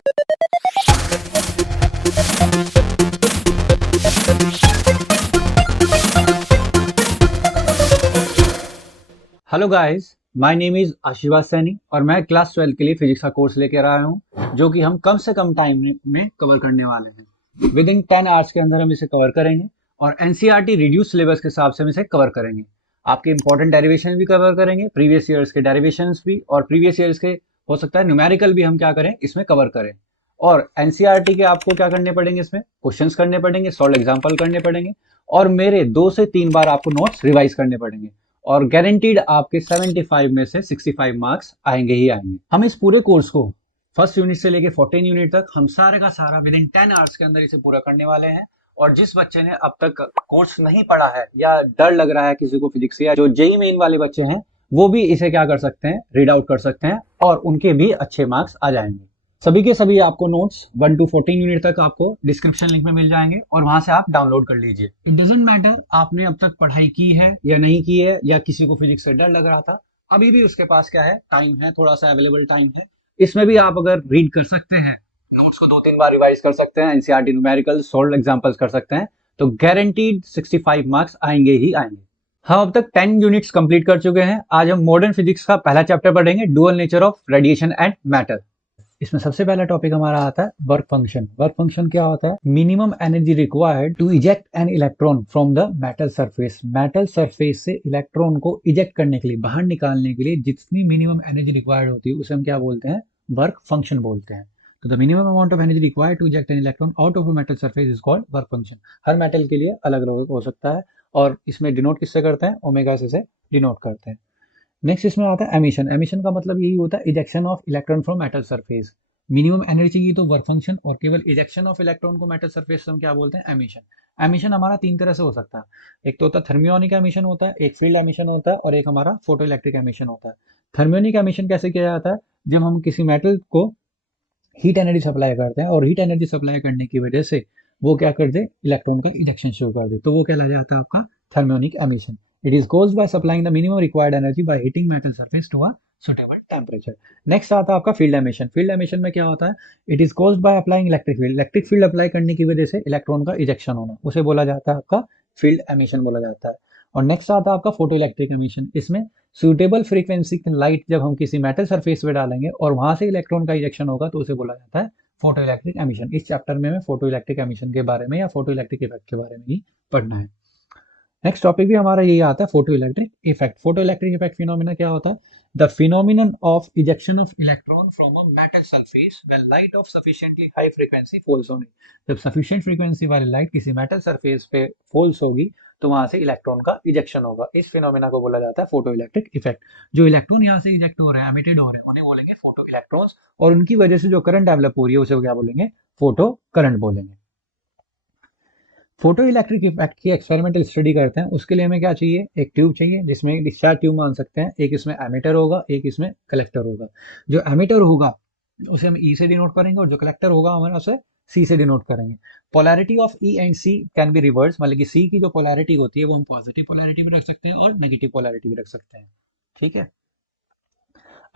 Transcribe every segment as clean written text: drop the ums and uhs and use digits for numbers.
Hello guys, my name is आशीर्वाद सैनी और मैं क्लास 12 के लिए फिजिक्स का कोर्स लेकर आया हूँ जो कि हम कम से कम टाइम में कवर करने वाले हैं। विद इन 10 आवर्स के अंदर हम इसे कवर करेंगे और एनसीईआरटी रिड्यूस सिलेबस के हिसाब से हम इसे कवर करेंगे। आपके इंपॉर्टेंट डेरिवेशन भी कवर करेंगे, प्रीवियस ईयर्स के डेरिवेशंस भी, और प्रीवियस ईयर्स के हो सकता है न्यूमेरिकल भी हम क्या करें इसमें कवर करें। और एनसीईआरटी के आपको क्या करने पड़ेंगे, इसमें क्वेश्चंस करने पड़ेंगे, सॉल्व एग्जाम्पल करने पड़ेंगे और मेरे 2 से 3 बार आपको नोट्स रिवाइज करने पड़ेंगे और गारंटीड आपके 75 में से 65 मार्क्स आएंगे ही आएंगे। हम इस पूरे कोर्स को फर्स्ट यूनिट से लेके 14 यूनिट तक हम सारे का सारा विद इन 10 आवर्स के अंदर इसे पूरा करने वाले हैं। और जिस बच्चे ने अब तक कोर्स नहीं पढ़ा है या डर लग रहा है किसी को फिजिक्स से, या जो जेई मेन वाले बच्चे हैं, वो भी इसे क्या कर सकते हैं, रीड आउट कर सकते हैं और उनके भी अच्छे मार्क्स आ जाएंगे। सभी के सभी आपको नोट्स 1 to 14 यूनिट तक आपको डिस्क्रिप्शन लिंक में मिल जाएंगे और वहां से आप डाउनलोड कर लीजिए। इट डजंट मैटर आपने अब तक पढ़ाई की है या नहीं की है, या किसी को फिजिक्स से डर लग रहा था, अभी भी उसके पास क्या है, टाइम है, थोड़ा सा अवेलेबल टाइम है। इसमें भी आप अगर रीड कर सकते हैं, नोट्स को 2-3 बार रिवाइज कर सकते हैं, एनसीईआरटी न्यूमेरिकल सॉल्व एग्जांपल्स कर सकते हैं, तो गारंटीड 65 मार्क्स आएंगे ही आएंगे। हम अब तक 10 यूनिट्स कंप्लीट कर चुके हैं। आज हम मॉडर्न फिजिक्स का पहला चैप्टर पढ़ेंगे, dual nature of radiation and matter. इसमें सबसे पहला टॉपिक हमारा आता है वर्क फंक्शन। वर्क फंक्शन क्या होता है? Minimum energy required to eject an electron from the metal surface. Metal surface से इलेक्ट्रॉन को इजेक्ट करने के लिए, बाहर निकालने के लिए जितनी मिनिमम एनर्जी रिक्वायर्ड होती है उसे हम क्या बोलते हैं? वर्क फंक्शन बोलते हैं। तो the minimum amount of energy required to eject an electron out of a metal surface is called work function. हर मेटल के लिए अलग अलग हो सकता है और इसमें डिनोट किससे करते हैं? ओमेगा से डिनोट करते हैं। नेक्स्ट इसमें आता है एमिशन। एमिशन का मतलब यही होता है ejection of electron from metal surface. Minimum energy चाहिए तो वर्क फंक्शन, और केवल इजेक्शन ऑफ इलेक्ट्रॉन को मेटल सरफेस हम क्या बोलते हैं? एमिशन। एमिशन हमारा 3 तरह से हो सकता है। एक तो होता है थर्मियोनिक एमिशन होता है, एक फील्ड एमिशन होता है और एक हमारा फोटो इलेक्ट्रिक एमिशन होता है। थर्मियोनिक एमिशन कैसे किया जाता है? जब हम किसी मेटल को हीट एनर्जी सप्लाई करते हैं और हीट एनर्जी सप्लाई करने की वजह से वो क्या कर दे, इलेक्ट्रॉन का इजेक्शन शुरू कर दे, तो वो कहलाया जाता है आपका thermionic emission. It is caused by supplying the minimum required energy by heating metal surface to a suitable temperature. Next आता है आपका फील्ड एमिशन। फील्ड एमिशन में क्या होता है? It is caused by applying electric field. Electric field apply करने की वजह से इलेक्ट्रॉन का इजेक्शन होना, उसे बोला जाता है आपका फील्ड एमिशन बोला जाता है। और नेक्स्ट आता है आपका फोटो इलेक्ट्रिक एमिशन। इसमें सुटेबल फ्रीक्वेंसी की लाइट जब हम किसी मेटल सरफेस पे डालेंगे और वहां से इलेक्ट्रॉन का इजेक्शन होगा तो उसे बोला जाता है फोटो इलेक्ट्रिक एमिशन। इस चैप्टर में हमें फोटो इलेक्ट्रिक एमिशन के बारे में या फोटो इलेक्ट्रिक इफेक्ट के बारे में ही पढ़ना है। नेक्स्ट टॉपिक भी हमारा यही आता है, photo electric effect. Photo electric effect phenomena क्या होता है? The phenomenon of ejection of electron from a metal surface when light of sufficiently high frequency falls on it. जब सफिशिएंट फ्रीक्वेंसी वाली लाइट किसी मेटल सरफेस पे falls होगी तो वहां से इलेक्ट्रॉन का इजेक्शन होगा। इस फिनोमिना को बोला जाता है फोटो इलेक्ट्रिक इफेक्ट। जो इलेक्ट्रॉन यहाँ से इजेक्ट हो रहे हैं, एमिटेड हो रहे हैं, उन्हें बोलेंगे फोटो इलेक्ट्रॉन्स, और उनकी वजह से जो करंट डेवलप हो रही है उसे क्या बोलेंगे? फोटो करंट बोलेंगे। फोटो इलेक्ट्रिक इफेक्ट की एक्सपेरिमेंटल स्टडी करते हैं, उसके लिए हमें क्या चाहिए? एक ट्यूब चाहिए जिसमें डिस्चार्ज ट्यूब मान सकते हैं, एक इसमें एमिटर होगा, एक इसमें कलेक्टर होगा। जो एमिटर होगा उसे हम ई से डिनोट करेंगे और जो कलेक्टर होगा हमारा उसे सी से डिनोट करेंगे। Polarity of E and C can be reverse, मतलब कि सी की जो पोलैरिटी होती है वो हम पॉजिटिव पोलैरिटी भी रख सकते हैं और नेगेटिव पोलैरिटी भी रख सकते हैं। ठीक है,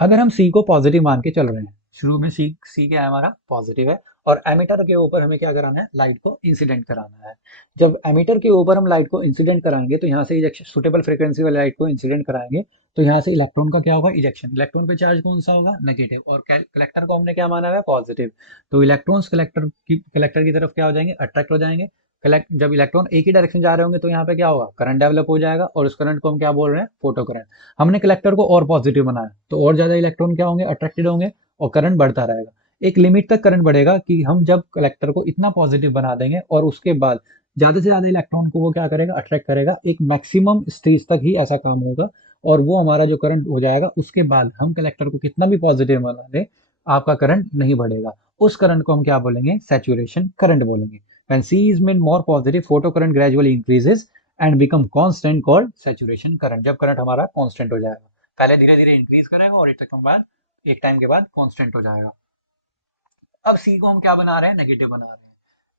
अगर हम सी को पॉजिटिव मान के चल रहे हैं, शुरू में सी क्या है हमारा? पॉजिटिव है, और एमिटर के ऊपर हमें क्या कराना है? लाइट को इंसिडेंट कराना है। जब एमिटर के ऊपर हम लाइट को इंसिडेंट कराएंगे तो यहाँ से इजेक्शन, सुटेबल फ्रीक्वेंसी वाली लाइट को इंसिडेंट कराएंगे तो यहाँ से इलेक्ट्रॉन का क्या होगा? इजेक्शन। इलेक्ट्रॉन पे चार्ज कौन सा होगा? नेगेटिव, और कलेक्टर को हमने क्या माना है? पॉजिटिव। तो इलेक्ट्रॉन्स कलेक्टर की तरफ क्या हो जाएंगे? अट्रैक्ट हो जाएंगे। जब इलेक्ट्रॉन एक ही डायरेक्शन जा रहे होंगे तो यहाँ पे क्या होगा? करंट डेवलप हो जाएगा, और उस करंट को हम क्या बोल रहे हैं? Photo current. हमने कलेक्टर को और पॉजिटिव बनाया तो और ज्यादा इलेक्ट्रॉन क्या होंगे? अट्रैक्टेड होंगे और करंट बढ़ता रहेगा। एक लिमिट तक करंट बढ़ेगा कि हम जब कलेक्टर को इतना पॉजिटिव बना देंगे और उसके बाद ज्यादा से ज्यादा इलेक्ट्रॉन को वो क्या करेगा? अट्रैक्ट करेगा। एक मैक्सिमम स्टेज तक ही ऐसा काम होगा और वो हमारा जो करंट हो जाएगा, उसके बाद हम कलेक्टर को कितना भी पॉजिटिव बना दें, आपका करंट नहीं बढ़ेगा। उस करंट को हम क्या बोलेंगे? सैचुरेशन करंट बोलेंगे। When C is made more positive, photocurrent gradually increases and become constant called saturation current. जब करंट हमारा कांस्टेंट हो जाएगा, पहले धीरे धीरे इंक्रीज करेगा और एक टाइम के बाद कांस्टेंट हो जाएगा। अब C को हम क्या बना रहे हैं? नेगेटिव बना रहे हैं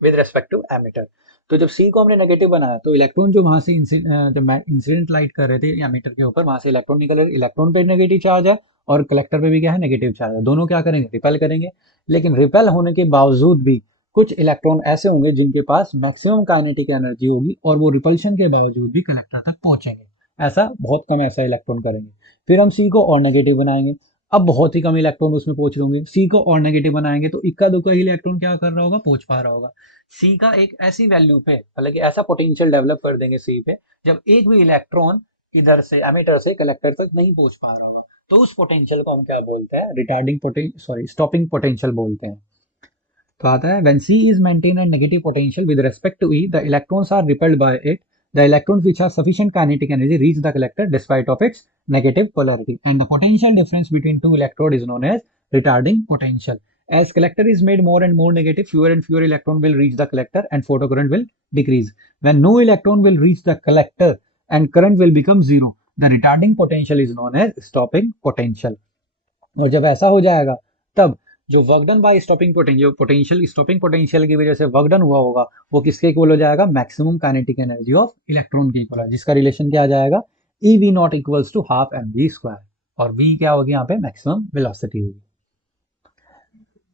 विद रेस्पेक्ट टू एमिटर। तो जब C को हमने नेगेटिव बनाया तो इलेक्ट्रॉन जो वहां से जब इंसिडेंट लाइट कर रहे थे एमिटर के ऊपर, वहां से इलेक्ट्रॉन निकल रहे, इलेक्ट्रॉन पे नेगेटिव चार्ज है और कलेक्टर पे भी क्या है, नेगेटिव चार्ज है। दोनों क्या करेंगे, रिपेल करेंगे। लेकिन रिपेल होने के बावजूद भी कुछ इलेक्ट्रॉन ऐसे होंगे जिनके पास मैक्सिमम काइनेटिक एनर्जी होगी और वो रिपल्शन के बावजूद भी कलेक्टर तक पहुंचेंगे। ऐसा बहुत कम ऐसा इलेक्ट्रॉन करेंगे। फिर हम सी को और नेगेटिव बनाएंगे। अब बहुत ही कम इलेक्ट्रॉन उसमें पहुंच होंगे, सी को और नेगेटिव बनाएंगे तो इक्का दुक्का ही इलेक्ट्रॉन क्या कर रहा होगा, पहुंच पा रहा होगा। सी का एक ऐसी वैल्यू पे, हालांकि ऐसा पोटेंशियल डेवलप कर देंगे सी पे, जब एक भी इलेक्ट्रॉन इधर से एमिटर से कलेक्टर तक नहीं पहुंच पा रहा होगा, तो उस पोटेंशियल को हम क्या बोलते हैं, रिटार्डिंग सॉरी स्टॉपिंग पोटेंशियल बोलते हैं। तो आता है when C is maintained at negative potential with respect to E, the electrons are repelled by it. The electrons which have sufficient kinetic energy reach the collector despite of its negative polarity, and the potential difference between two electrodes is known as retarding potential. As collector is made more and more negative, fewer and fewer electron will reach the collector and photocurrent will decrease. When no electron will reach the collector and current will become zero, the retarding potential is known as stopping potential. और जब ऐसा हो जाएगा तब जो work done by stopping potential की वजह से वर्क डन हुआ होगा वो किसके इक्वल हो जाएगा, maximum kinetic energy of electron के इक्वल है, जिसका रिलेशन क्या आ जाएगा, ई v not equals to half M we square. और वी क्या होगी, यहाँ पे मैक्सिमम वेलोसिटी होगी।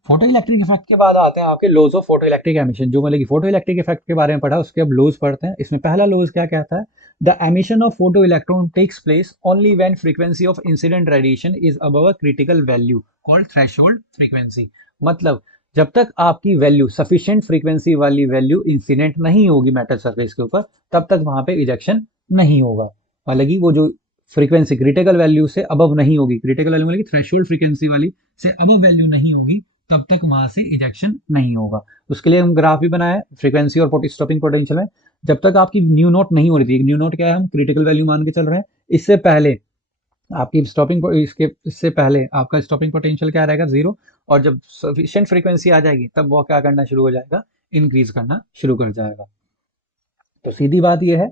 फोटो इलेक्ट्रिक इफेक्ट के बाद आते हैं आपके laws of photo electric emission. जो मतलब कि फोटो इलेक्ट्रिक इफेक्ट के बारे में पढ़ा, उसके अब लॉज पढ़ते हैं। इसमें पहला लॉज क्या कहता है, the emission of photo electron takes place only when frequency of incident radiation is above a critical value called threshold frequency. मतलब जब तक आपकी वैल्यू सफिशिएंट फ्रीक्वेंसी वाली वैल्यू इंसिडेंट नहीं होगी मेटल सरफेस के ऊपर, तब तक वहां पे इजेक्शन नहीं होगा। मतलब कि वो जो फ्रीक्वेंसी क्रिटिकल वैल्यू से अबव नहीं होगी, क्रिटिकल वैल्यू मतलब थ्रेशोल्ड फ्रीक्वेंसी वाली से अबव वैल्यू नहीं होगी, तब तक वहां से इजेक्शन नहीं होगा। उसके लिए हम ग्राफ भी बनाए फ्रीक्वेंसी और स्टॉपिंग पोटेंशियल में। जब तक आपकी न्यू नोट नहीं हो रही थी, न्यू नोट क्या है, हम क्रिटिकल वैल्यू मान के चल रहे हैं, इससे पहले आपकी इससे पहले आपका स्टॉपिंग पोटेंशियल क्या रहेगा, जीरो। और जब सफिशिएंट फ्रीक्वेंसी आ जाएगी तब वो क्या करना शुरू हो जाएगा, इंक्रीज करना शुरू कर जाएगा। तो सीधी बात यह है,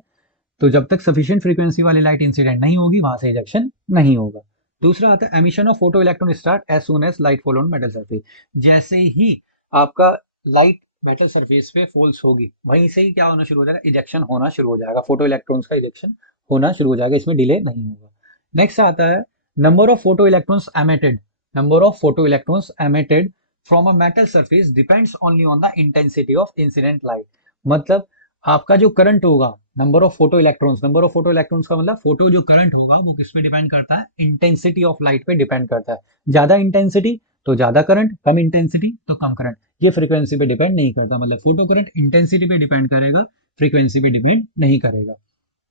तो जब तक सफिशिएंट फ्रीक्वेंसी वाली लाइट इंसिडेंट नहीं होगी वहां से इजेक्शन नहीं होगा। दूसरा आता है emission of photo electron start as soon as light fall on metal surface. जैसे ही आपका लाइट मेटल सरफेस पे फॉल्स होगी वहीं से ही क्या होना शुरू हो जाएगा, इजेक्शन होना शुरू हो जाएगा, फोटो इलेक्ट्रॉन्स का इजेक्शन होना शुरू हो जाएगा, इसमें डिले नहीं होगा। नेक्स्ट आता है number of photo electrons emitted. Number of photo electrons emitted from a metal surface depends only on the intensity of incident light. मतलब आपका जो करंट होगा, नंबर ऑफ फोटो इलेक्ट्रॉन्स का मतलब फोटो जो करंट होगा वो किस पे डिपेंड करता है, इंटेंसिटी ऑफ लाइट पे डिपेंड करता है। ज्यादा इंटेंसिटी तो ज्यादा करंट, कम इंटेंसिटी तो कम करंट। ये फ्रीक्वेंसी पे डिपेंड नहीं करता, मतलब फोटो करंट इंटेंसिटी पे डिपेंड करेगा, फ्रीक्वेंसी पे डिपेंड नहीं करेगा।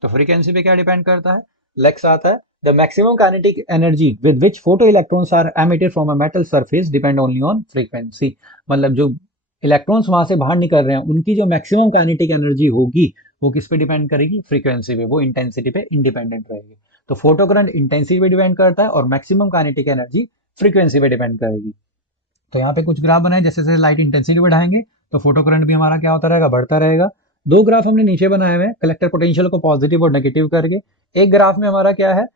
तो फ्रीक्वेंसी पे क्या डिपेंड करता है, लेक्स आता है the maximum kinetic energy with which photo electrons are emitted from a metal surface depend only on frequency. मतलब जो इलेक्ट्रॉन्स वहां से बाहर निकल रहे हैं उनकी जो मैक्सिमम काइनेटिक एनर्जी होगी वो किस पे डिपेंड करेगी, फ्रीक्वेंसी पे, वो इंटेंसिटी पे इंडिपेंडेंट रहेगी। तो फोटो करंट इंटेंसिटी पे डिपेंड करता है और मैक्सिमम काइनेटिक एनर्जी फ्रीक्वेंसी पे डिपेंड करेगी। तो यहाँ पे कुछ ग्राफ बनाए, जैसे जैसे लाइट इंटेंसिटी बढ़ाएंगे तो फोटो करंट भी हमारा क्या होता रहेगा, बढ़ता रहेगा। दो ग्राफ हमने नीचे बनाए हुए हैं कलेक्टर पोटेंशियल को पॉजिटिव और नेगेटिव करके। एक ग्राफ में हमारा क्या है,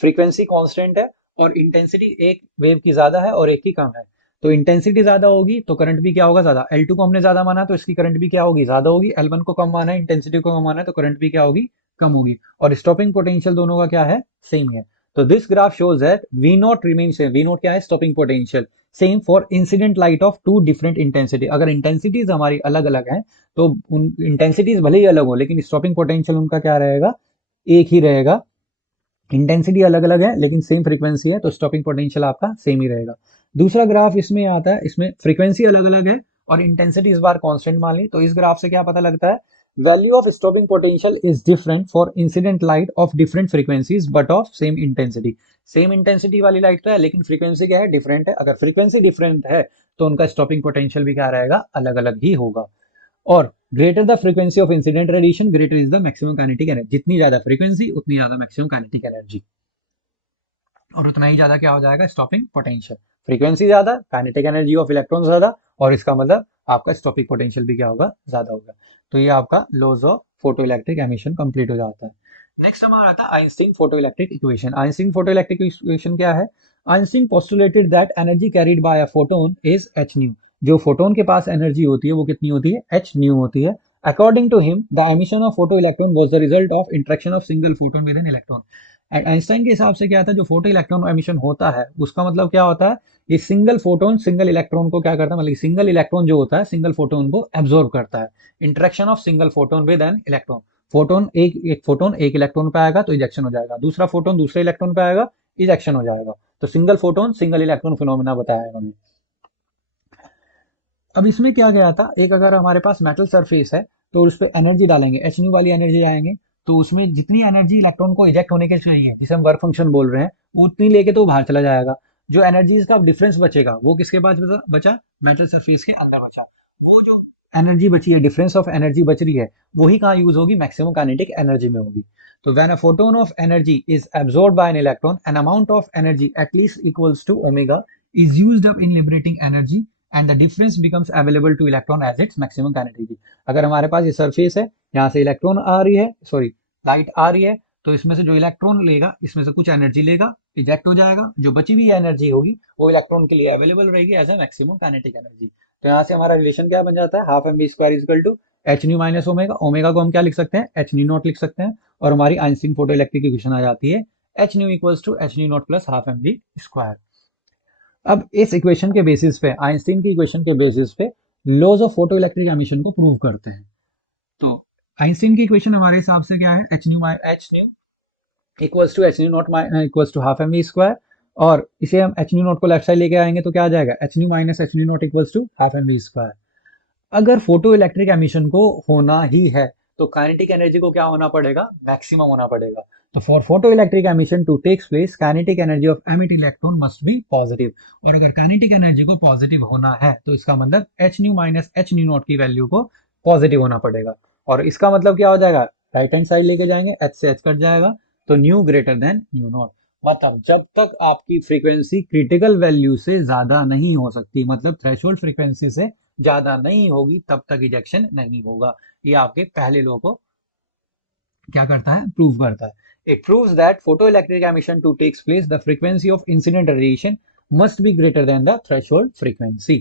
फ्रीक्वेंसी कांस्टेंट है और इंटेंसिटी एक वेव की ज्यादा है और एक की कम है। तो इंटेंसिटी ज्यादा होगी तो करंट भी क्या होगा, ज्यादा। L2 को हमने ज्यादा माना तो इसकी करंट भी क्या होगी, ज्यादा होगी। L1 को कम माना है, इंटेंसिटी को कम माना है, तो करंट भी क्या होगी, कम होगी। और स्टॉपिंग पोटेंशियल दोनों का क्या है, सेम ही है। तो this graph shows that v not remain same. V not क्या है, stopping potential same for incident light of two different intensity. अगर इंटेंसिटीज हमारी अलग अलग हैं तो उन इंटेंसिटीज भले ही अलग हो लेकिन स्टॉपिंग पोटेंशियल उनका क्या रहेगा, एक ही रहेगा। इंटेंसिटी अलग अलग है लेकिन सेम फ्रीक्वेंसी है तो स्टॉपिंग पोटेंशियल आपका सेम ही रहेगा। दूसरा ग्राफ इसमें आता है, इसमें फ्रीक्वेंसी अलग अलग है और इंटेंसिटी इस बार कांस्टेंट मान ली। तो इस ग्राफ से क्या पता लगता है, value of stopping potential is different for incident light of different frequencies but of same intensity. Same intensity वाली लाइट तो है लेकिन फ्रीक्वेंसी क्या है, डिफरेंट है। अगर फ्रीक्वेंसी डिफरेंट है तो उनका स्टॉपिंग पोटेंशियल भी क्या रहेगा, अलग अलग ही होगा। और greater the frequency of incident radiation greater is the maximum kinetic energy. जितनी ज्यादा फ्रीक्वेंसी उतनी ज्यादा मैक्सिमम काइनेटिक एनर्जी और उतना ही ज्यादा क्या हो जाएगा, स्टॉपिंग पोटेंशियल। फ्रीक्वेंसी ज्यादा, काइनेटिक एनर्जी ऑफ इलेक्ट्रॉन ज्यादा, और इसका मतलब आपका स्टॉपिंग पोटेंशियल भी क्या होगा, ज्यादा होगा। तो ये आपका laws of photo electric emission complete हो जाता है। नेक्स्ट हमारा आता है Einstein photo electric equation. Einstein photo electric equation क्या है, Einstein postulated that energy carried by a photon is h nu. जो फोटोन के पास एनर्जी होती है वो कितनी होती है, एच न्यू होती है। According to him the emission of photo electron was the result of interaction of single photon with an electron. And Einstein के हिसाब से क्या था, जो फोटो इलेक्ट्रॉन एमिशन होता है उसका मतलब क्या होता है, ये सिंगल फोटोन सिंगल इलेक्ट्रॉन को क्या करता है, मतलब सिंगल इलेक्ट्रॉन जो होता है सिंगल फोटोन को एब्जॉर्ब करता है। Interaction of single photon with an electron, photon एक फोटोन एक इलेक्ट्रॉन पे आएगा तो इजेक्शन हो जाएगा, दूसरा फोटोन दूसरे इलेक्ट्रॉन पे आएगा इजेक्शन हो जाएगा। तो single photon single electron phenomena बताया इन्होंने। अब इसमें क्या गया था, एक अगर हमारे पास मेटल सरफेस है तो उस पर एनर्जी डालेंगे, एच न्यू वाली एनर्जी डालेंगे, तो उसमें जितनी एनर्जी इलेक्ट्रॉन को इजेक्ट होने के चाहिए, जिसे हम वर्क फंक्शन बोल रहे हैं, उतनी लेके तो वो बाहर चला जाएगा। जो एनर्जीज का डिफरेंस बचेगा वो किसके पास बचा, मेटल सरफेस के अंदर बचा। वो जो एनर्जी बची है, डिफरेंस ऑफ एनर्जी बच रही है, वही कहाँ यूज होगी, मैक्सिमम काइनेटिक एनर्जी में होगी। तो when a photon of energy is absorbed by an electron, an amount of energy at least equals to omega is used up in liberating energy and the difference becomes available to electron as its maximum kinetic. अगर हमारे पास ये surface है, यहाँ से electron आ रही है, sorry light आ रही है, तो इसमें से जो इलेक्ट्रॉन लेगा, इसमें से कुछ एनर्जी लेगा, इजेक्ट हो जाएगा, जो बची हुई एनर्जी होगी वो इलेक्ट्रॉन के लिए अवेलेबल रहेगी as a maximum kinetic energy. तो यहाँ से हमारा रिलेशन क्या बन जाता है, half M we square equal to H nu minus omega, omega को हम क्या लिख सकते हैं, एच न्यू नॉट लिख सकते हैं, और हमारी आइंस्टीन फोटो इलेक्ट्रिक इक्वेशन आ जाती है h nu equals to H nu not plus half M we square. अब इस इक्वेशन के बेसिस पे, आइंस्टीन की इक्वेशन के बेसिस पे laws of photo electric emission को प्रूव करते हैं। तो आइंस्टीन की इक्वेशन हमारे हिसाब से क्या है, h nu equals to H nu not equals to half M we square, और इसे हम एच न्यू नॉट को लेफ्ट साइड लेके आएंगे तो क्या आ जाएगा, h nu minus H nu not equals to half M we square. अगर फोटो इलेक्ट्रिक एमिशन को होना ही है तो काइनेटिक एनर्जी को क्या होना पड़ेगा, मैक्सिमम होना पड़ेगा। तो for photo electric emission to takes place, kinetic energy of emit electron must be positive. और अगर काइनेटिक एनर्जी को पॉजिटिव होना है तो इसका मतलब H nu minus H nu not की वैल्यू को पॉजिटिव होना पड़ेगा। और इसका मतलब क्या हो जाएगा, राइट हैंड साइड लेके जाएंगे, एच से एच कट जाएगा, तो new greater than new not. मतलब जब तक आपकी फ्रीक्वेंसी क्रिटिकल वैल्यू से ज्यादा नहीं हो सकती, मतलब थ्रेशोल्ड फ्रीक्वेंसी से ज्यादा नहीं होगी, तब तक इजेक्शन नहीं होगा। ये आपके पहले लॉ को क्या करता है, प्रूव करता है। It proves that photoelectric emission to takes place the frequency of incident radiation must be greater than the threshold frequency.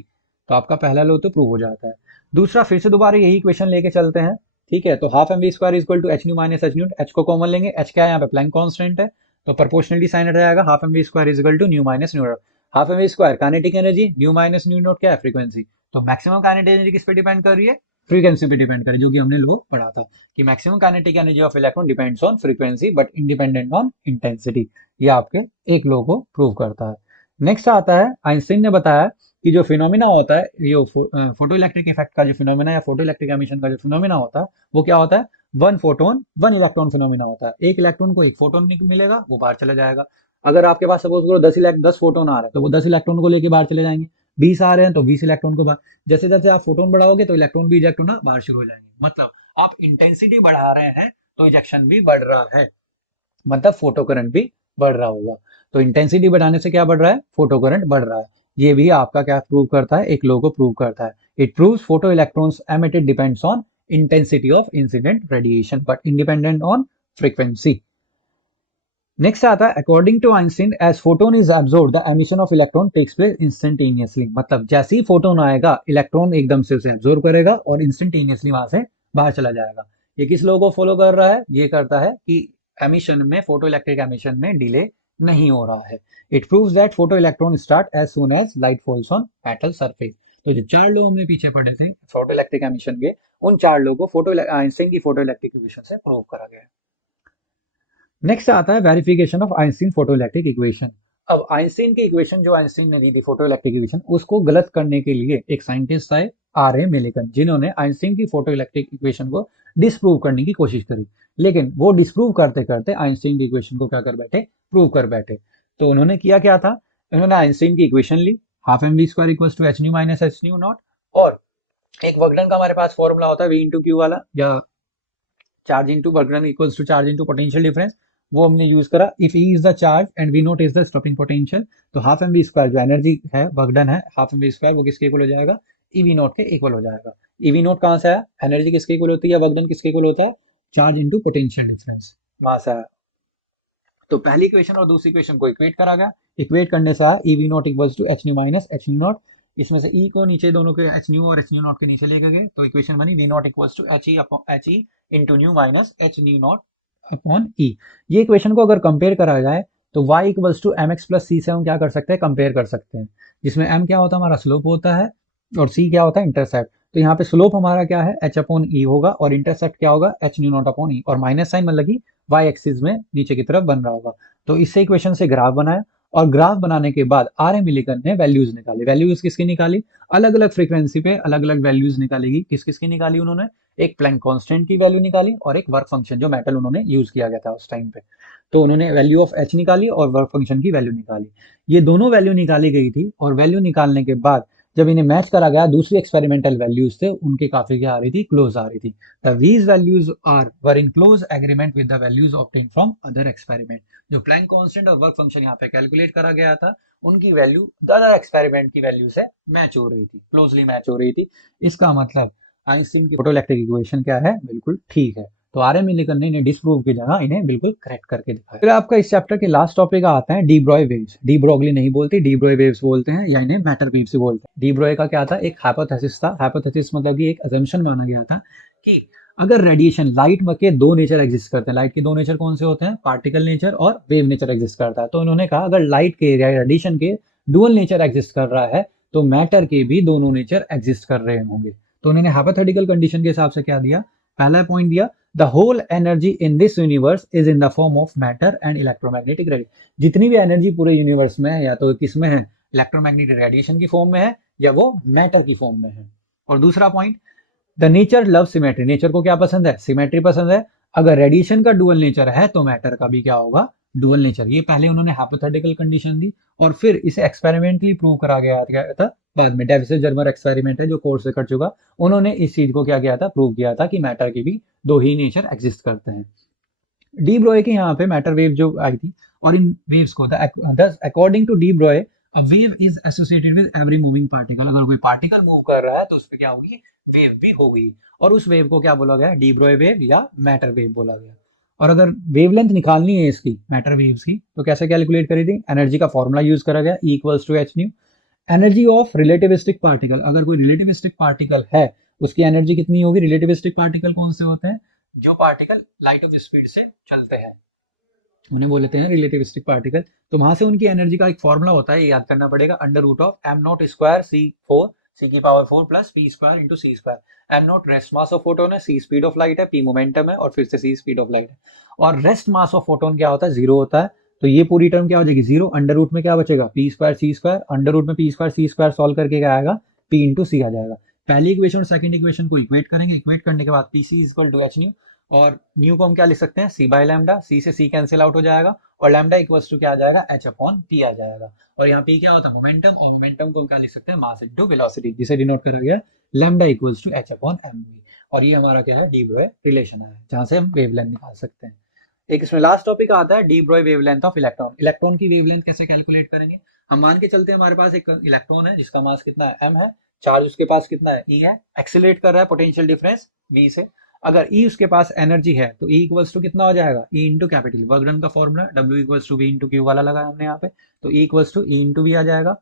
तो आपका पहला लॉ तो प्रूव हो जाता है। दूसरा, फिर से दोबारा यही इक्वेशन लेके चलते हैं, ठीक है। तो half M we square equal to H nu minus H nu, h को कॉमन लेंगे, एच क्या है यहाँ पे, प्लैंक कांस्टेंट है, तो प्रोपोर्शनली साइन हट जाएगा, half M we square equal to nu minus nu not. Half M we square kinetic energy, nu minus nu not क्या है, फ्रीक्वेंसी। तो मैक्सिमम काइनेटिक एनर्जी किस पे डिपेंड कर रही है, फ्रीक्वेंसी पे डिपेंड करे, जो कि हमने लो पढ़ा था कि maximum kinetic energy of electron depends on frequency but independent on intensity. ये आपके एक लो को प्रूव करता है। नेक्स्ट आता है, आइंस्टीन ने बताया कि जो फिनोमिना होता है, ये फोटो इलेक्ट्रिक इफेक्ट का जो फिनोमिना या फोटो इलेक्ट्रिक एमिशन का जो फिनोमिना होता है, वो क्या होता है, one photon one electron phenomena होता है। एक इलेक्ट्रॉन को एक फोटोन मिलेगा, वो बाहर चला जाएगा। अगर आपके पास सपोज करो 10 फोटोन आ रहे हैं तो वो 10 इलेक्ट्रॉन को लेके बाहर चले जाएंगे, 20 आ रहे हैं तो 20 इलेक्ट्रॉन को बाहर। जैसे जैसे आप फोटोन बढ़ाओगे तो इलेक्ट्रॉन भी इजेक्ट होना बाहर शुरू हो जाएंगे। मतलब आप इंटेंसिटी बढ़ा रहे हैं तो इजेक्शन भी बढ़ रहा है, मतलब फोटो करंट भी बढ़ रहा होगा। तो इंटेंसिटी बढ़ाने से क्या बढ़ रहा है, फोटो करंट बढ़ रहा है। ये भी आपका क्या प्रूव करता है, एक लॉ को प्रूव करता है। It proves photo electrons emitted depends on intensity of incident radiation but independent on frequency. Next आता है, according to Einstein as photon is absorbed the emission of electron takes place instantaneously. मतलब जैसे ही photon आएगा electron एकदम से उसे absorb करेगा और इंस्टेंटेनियसली वहां से बाहर चला जाएगा। ये किस लॉ को फॉलो कर रहा है, ये करता है कि एमिशन में, फोटो इलेक्ट्रिक एमिशन में डिले नहीं हो रहा है। It proves that photo electron start as soon as light falls on metal surface. तो जो चार लॉ हमने पीछे पढ़े थे फोटो इलेक्ट्रिक एमिशन के, उन चार लॉ को आइंस्टीन की फोटो इलेक्ट्रिक इक्वेशन से प्रूव करा गया है। नेक्स्ट आता है verification of Einstein photo electric equation. अब आइंस्टीन की इक्वेशन जो आइंस्टीन ने दी थी फोटो इलेक्ट्रिक इक्वेशन, उसको गलत करने के लिए एक साइंटिस्ट आए, आर ए मिलिकन, जिन्होंने आइंस्टीन की फोटो इलेक्ट्रिक इक्वेशन को डिसप्रूव करने की कोशिश करी। लेकिन वो डिसप्रूव करते करते आइंस्टीन की इक्वेशन को क्या कर बैठे, प्रूव कर बैठे। तो उन्होंने किया क्या था, उन्होंने आइंस्टीन की इक्वेशन ली, half M we square equals to H nu minus H nu not, और एक वर्क डन का हमारे पास फॉर्मूला होता है वी इंटू क्यू वाला, या charge into work done equals to charge into potential difference, वो हमने यूज करा। If E is the charge and V naught is the stopping potential, तो हाफ एम वी स्क्वायर जो energy है, work done है, half M we square वो किसके equal हो जाएगा, ई वी नोट के इक्वल हो जाएगा। ई वी नोट कहाँ से आया, एनर्जी किसके इक्वल होती है, वर्क डन किसके इक्वल होता है, चार्ज इंटू पोटेंशियल डिफरेंस, वहां से आया। तो पहली इक्वेशन और दूसरी इक्वेशन को इक्वेट करा गया, इक्वेट करने से आया E V naught equals to H nu minus H nu naught. इसमें से ई को नीचे दोनों के एच न्यू और एच न्यू नॉट के नीचे लेकर गए, तो इक्वेशन बनी V not equals to H E into nu minus H nu naught upon E. ये इक्वेशन को अगर कंपेयर करा जाए तो y equals to M X plus C से हम क्या कर सकते हैं, कंपेयर कर सकते हैं, जिसमें m क्या होता है हमारा स्लोप होता है और c क्या होता है इंटरसेप्ट। तो यहाँ पे स्लोप हमारा क्या है h अपॉन ई होगा और इंटरसेप्ट क्या होगा h न्यू नॉट अपॉन ई, और माइनस साइन मतलब कि y एक्सिस में नीचे की तरफ बन रहा होगा। तो इससे इक्वेशन से ग्राफ बनाया और ग्राफ बनाने के बाद आर एम मिलिकन ने वैल्यूज निकाली। वैल्यूज किसकी निकाली, अलग अलग फ्रीक्वेंसी पे अलग अलग वैल्यूज निकालेगी। किस किस की निकाली उन्होंने, एक प्लैंक कांस्टेंट की वैल्यू निकाली और एक वर्क फंक्शन जो मेटल उन्होंने यूज किया गया था उस टाइम पे। तो उन्होंने वैल्यू ऑफ एच निकाली और वर्क फंक्शन की वैल्यू निकाली। ये दोनों वैल्यू निकाली गई थी और वैल्यू निकालने के बाद जब इन्हें मैच करा गया दूसरी एक्सपेरिमेंटल वैल्यूज थे उनके काफी क्या आ रही थी, क्लोज आ रही थी। The these values are were in close agreement with the values obtained from other experiment। जो प्लैंक कांस्टेंट और वर्क फंक्शन यहाँ पे कैलकुलेट करा गया था उनकी वैल्यू अदर एक्सपेरिमेंट की वैल्यू से मैच हो रही थी, क्लोजली मैच हो रही थी। इसका मतलब आइंस्टीन की फोटोइलेक्ट्रिक इक्वेशन क्या है, बिल्कुल ठीक है। तो आर मिलिकन ने इन्हें डिस्प्रूव की जगह इन्हें बिल्कुल करेक्ट करके दिखाया। फिर आपका इस चैप्टर के लास्ट टॉपिक आता है D Broglie waves. De Broglie नहीं बोलते, डी ब्रॉय वेव्स बोलते हैं या इन्हें मैटर वेव्स बोलते हैं। डी ब्रॉय का क्या था, एक हाइपोथेसिस था। हाइपोथेसिस मतलब कि एक अजम्पशन माना गया था कि अगर रेडिएशन, लाइट के दो नेचर एग्जिस्ट करते हैं। लाइट के दो नेचर कौन से होते हैं, पार्टिकल नेचर और वेव नेचर एग्जिस्ट करता है। तो उन्होंने कहा अगर लाइट के या रेडिएशन के डुअल नेचर एग्जिस्ट कर रहा है तो मैटर के भी दोनों नेचर एग्जिस्ट कर रहे होंगे। तो उन्होंने हाइपोथेटिकल कंडीशन के हिसाब से क्या दिया, पहला पॉइंट दिया the whole energy in this universe is in the form of matter and electromagnetic radiation. जितनी भी एनर्जी पूरे यूनिवर्स में है या तो किस में है, इलेक्ट्रोमैग्नेटिक रेडिएशन की फॉर्म में है या वो मैटर की फॉर्म में है। और दूसरा point, the nature love symmetry. Nature को क्या पसंद है, सिमेट्री पसंद है। अगर रेडिएशन का डुअल नेचर है तो मैटर का भी क्या होगा, डुअल नेचर। ये पहले उन्होंने हाइपोथेटिकल कंडीशन दी और फिर इसे एक्सपेरिमेंटली प्रूव करा गया था बाद में। डेविस जर्मर एक्सपेरिमेंट है जो कोर्स से कर चुका, उन्होंने इस चीज को क्या किया था, प्रूव किया था कि मैटर के भी दो ही नेचर एग्जिस्ट करते हैं। डी ब्रॉय के यहाँ पे मैटर वेव जो आई थी और इन वेव्स को according to de Broglie a wave is associated with every moving particle. अगर कोई पार्टिकल मूव कर रहा है तो उस पर क्या होगी, वेव भी होगी। और उस वेव को क्या बोला गया, डी ब्रॉय वेव या मैटर वेव बोला गया। और अगर वेवलेंथ निकालनी है इसकी मैटर वेव्स की तो कैसे कैलकुलेट करी थी, एनर्जी का फॉर्मूला यूज करा गया, E equals to H nu. Energy of relativistic particle, अगर कोई रिलेटिविस्टिक पार्टिकल है उसकी एनर्जी कितनी होगी। रिलेटिविस्टिक पार्टिकल कौन से होते हैं, जो पार्टिकल लाइट ऑफ स्पीड से चलते हैं उन्हें बोलते हैं रिलेटिविस्टिक पार्टिकल। तो वहां से उनकी एनर्जी का एक फॉर्मूला होता है, ये याद करना पड़ेगा, under root of M naught square C four C की power 4 plus P square into C square. M naught rest mass of photon है, सी स्पीड ऑफ लाइट है, पी मोमेंटम है और फिर से सी स्पीड ऑफ लाइट है। और rest mass of photon क्या होता है, जीरो होता है। तो ये पूरी टर्म क्या हो जाएगी, जीरो। अंडर रूट में क्या बचेगा, पी स्क्वायर सी स्क्वायर, अंडर रूट में पी स्क्वायर सी स्क्वायर सॉल्व करके क्या आएगा, पी इंटू सी आ जाएगा। पहली इक्वेशन और सेकंड इक्वेशन को इक्वेट करेंगे, इक्वेट करने के बाद P C equal to H nu, और न्यू को हम क्या लिख सकते हैं, सी बाय लैम्डा। सी से सी कैंसिल आउट हो जाएगा और लैम्डा इक्वल्स टू क्या आ जाएगा, एच अपॉन पी आ जाएगा। और यहाँ पी क्या होता है, मोमेंटम, और मोमेंटम को हम क्या लिख सकते हैं, मास इनटू वेलोसिटी, जिसे डिनोट करा गया lambda equals to H upon M V. और ये हमारा क्या है, डी ब्रॉय रिलेशन है, जहां से हम वेवलेंथ निकाल सकते हैं। एक इसमें लास्ट टॉपिक आता है D Broglie wavelength of electron. Electron की वेवलेंथ कैसे कैलकुलेट करेंगे, हम मान के चलते हैं हमारे पास एक इलेक्ट्रॉन है जिसका मास कितना है, एम है, चार्ज उसके पास कितना है, ई है, एक्सीलरेट कर रहा है पोटेंशियल डिफरेंस वी से। अगर ई उसके पास एनर्जी है तो ई इक्वल्स टू कितना हो जाएगा, E into capital, work done का formula W equals to V into Q वाला लगा हमने यहाँ पे, तो E equals to E into V आ जाएगा।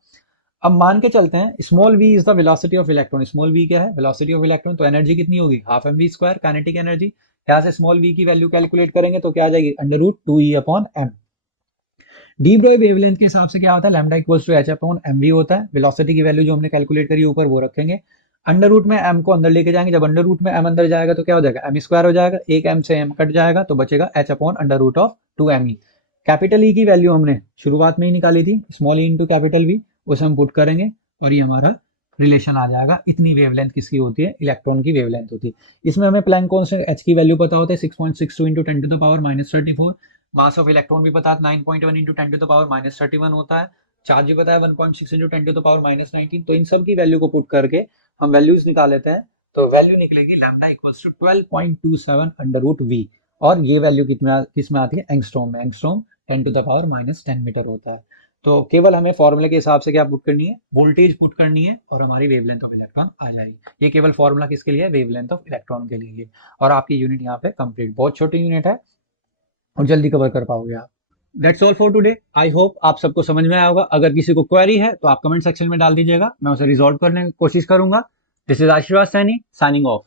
अब मान के चलते हैं small V is the velocity of electron. Small V क्या है, वेलोसिटी ऑफ इलेक्ट्रॉन। तो एनर्जी कितनी होगी, half M we square kinetic energy. यहाँ से स्मॉल वी की वैल्यू कैलकुलेट करेंगे तो क्या आ जाएगी, under root two E upon M. De Broglie wavelength के हिसाब से क्या होता है, lambda equals to H upon M V होता है। वेलोसिटी की वैल्यू जो हमने कैलकुलेट करी ऊपर वो रखेंगे, अंडर रूट में एम को अंदर लेके जाएंगे। जब अंडर रूट में एम अंदर जाएगा तो क्या हो जाएगा, एम स्क्वायर हो जाएगा, एक एम से एम कट जाएगा तो बचेगा H upon under root of two M E. Capital E की वैल्यू हमने शुरुआत में ही निकाली थी, small E into capital V, उसे हम पुट करेंगे और ये हमारा रिलेशन आ जाएगा। इतनी वेवलेंथ किसकी होती है, इलेक्ट्रॉन की वेवलेंथ होती है। इसमें हमें प्लैंक कांस्टेंट एच की वैल्यू पता होता है 6.62 into 10 to the power -34। Mass of electron भी पता है 9.1 इंटू 10 टू द पावर -31 होता है। चार्ज भी पता है 1.6 इंटू 10 टू द पावर -19। तो इन सब की वैल्यू को पुट करके हम वैल्यूज निकाल लेते हैं तो वैल्यू निकलेगी lambda equals to 12.27 under root V. और ये वैल्यू किस में आती है, एंगस्ट्रॉम में। Angstrom 10 to the power -10 metre होता है। तो केवल हमें फॉर्मूले के हिसाब से क्या पुट करनी है, वोल्टेज पुट करनी है और हमारी वेवलेंथ ऑफ इलेक्ट्रॉन आ जाएगी। ये केवल फॉर्मूला किसके लिए है, वेवलेंथ ऑफ इलेक्ट्रॉन के लिए। और आपकी यूनिट यहाँ पे कंप्लीट, बहुत छोटी यूनिट है और जल्दी कवर कर पाओगे आप। That's all for today. I hope आप सबको समझ में आया होगा। अगर किसी को क्वेरी है तो आप कमेंट सेक्शन में डाल दीजिएगा, मैं उसे रिजॉल्व करने की कोशिश करूंगा। दिस इज आशीर्वाद सैनी साइनिंग ऑफ।